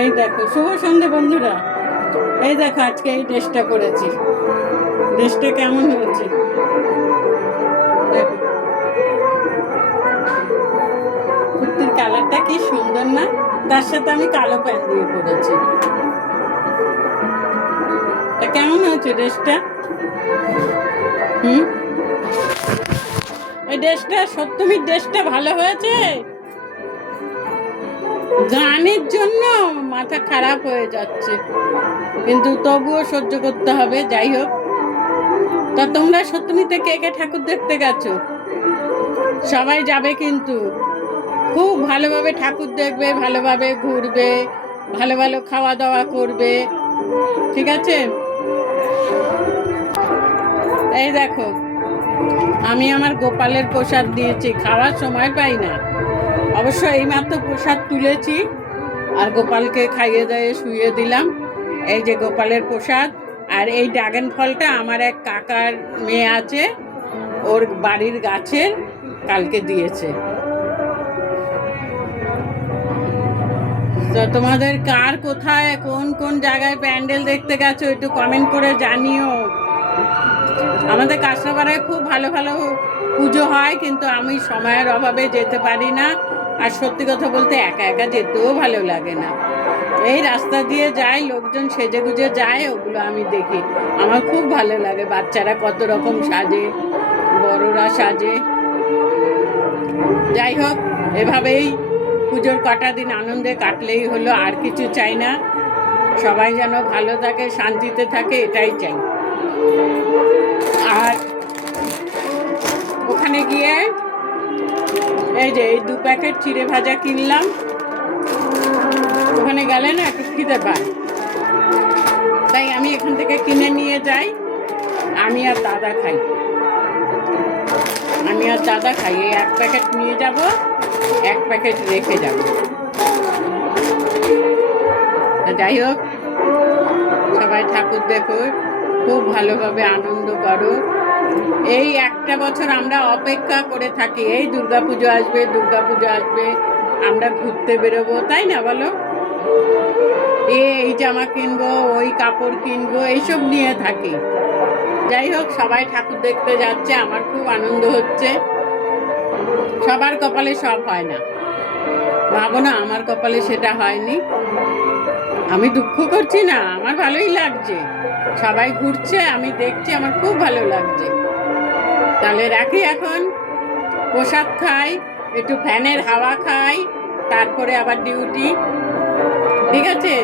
এই দেখো, শুভ সন্ধে বন্ধুরা। এই দেখো, আজকে এই ড্রেসটা করেছি ড্রেসটা কেমন হয়েছে? কুর্তির কালারটা কি সুন্দর না? তার সাথে আমি কালো প্যান্ট দিয়ে পরেছি। তা কেমন হয়েছে ড্রেসটা হুম? এই ড্রেসটা সপ্তমীর ড্রেসটা ভালো হয়েছে? গানের জন্য মাথা খারাপ হয়ে যাচ্ছে। কিন্তু তবুও সহ্য করতে হবে, যাই হোক। তা তোমরা সত্যমিতে কে কে ঠাকুর দেখতে গেছো? সবাই যাবে কিন্তু। খুব ভালোভাবে ঠাকুর দেখবে, ভালোভাবে ঘুরবে, ভালো ভালো খাওয়া দাওয়া করবে। ঠিক আছে? এই দেখো, আমি আমার গোপালের প্রসাদ দিয়েছি, খাওয়ার সময় পাই না। অবশ্য এইমাত্র প্রসাদ তুলেছি আর গোপালকে খাইয়ে দিয়ে শুয়ে দিলাম। এই যে গোপালের প্রসাদ আর এই ড্রাগন ফলটা আমার এক কাকার মেয়ে আছে, ওর বাড়ির গাছের কালকে দিয়েছে। তো তোমাদের কার কোথায়, কোন কোন জায়গায় প্যান্ডেল দেখতে গেছো একটু কমেন্ট করে জানিও। আমাদের কাঁচরাপাড়ায় খুব ভালো ভালো পুজো হয়, কিন্তু আমি সময়ের অভাবে যেতে পারি না। আর সত্যি কথা বলতে একা একা যেতেও ভালো লাগে না। এই রাস্তা দিয়ে যায় লোকজন সেজে গুজে যায়, ওগুলো আমি দেখি। আমার খুব ভালো লাগে বাচ্চারা কত রকম সাজে, বড়রা সাজে। যাই হোক, এভাবেই পুজোর কটা দিন আনন্দে কাটলেই হলো, আর কিছু চাই না। সবাই যেন ভালো থাকে, শান্তিতে থাকে, এটাই চাই। আর ওখানে গিয়ে এই যে এই দু প্যাকেট চিড়ে ভাজা কিনলাম। ওখানে গেলে না একটু খিদে পায়। তাই আমি এখান থেকে কিনে নিয়ে যাই। আমি আর দাদা খাই। আমি আর দাদা খাই। এই এক প্যাকেট নিয়ে যাব, এক প্যাকেট রেখে যাব। যাই হোক, সবাই ঠাকুর দেখো খুব ভালোভাবে আনন্দ করো। এই একটা বছর আমরা অপেক্ষা করে থাকি। এই দুর্গাপুজো আসবে দুর্গাপুজো আসবে, আমরা ঘুরতে বেরোবো, তাই না বলো? এই জামা কিনবো, ওই কাপড় কিনবো, এইসব নিয়ে থাকি। যাই হোক, সবাই ঠাকুর দেখতে যাচ্ছে, আমার খুব আনন্দ হচ্ছে। সবার কপালে সব হয় না। ভাবো না, আমার কপালে সেটা হয়নি। আমি দুঃখ করছি না, আমার ভালোই লাগছে। সবাই ঘুরছে, আমি দেখছি, আমার খুব ভালো লাগছে। তাহলে রাখি এখন। পোশাক খাই, একটু ফ্যানের হাওয়া খাই, তারপরে আবার ডিউটি ঠিক আছে?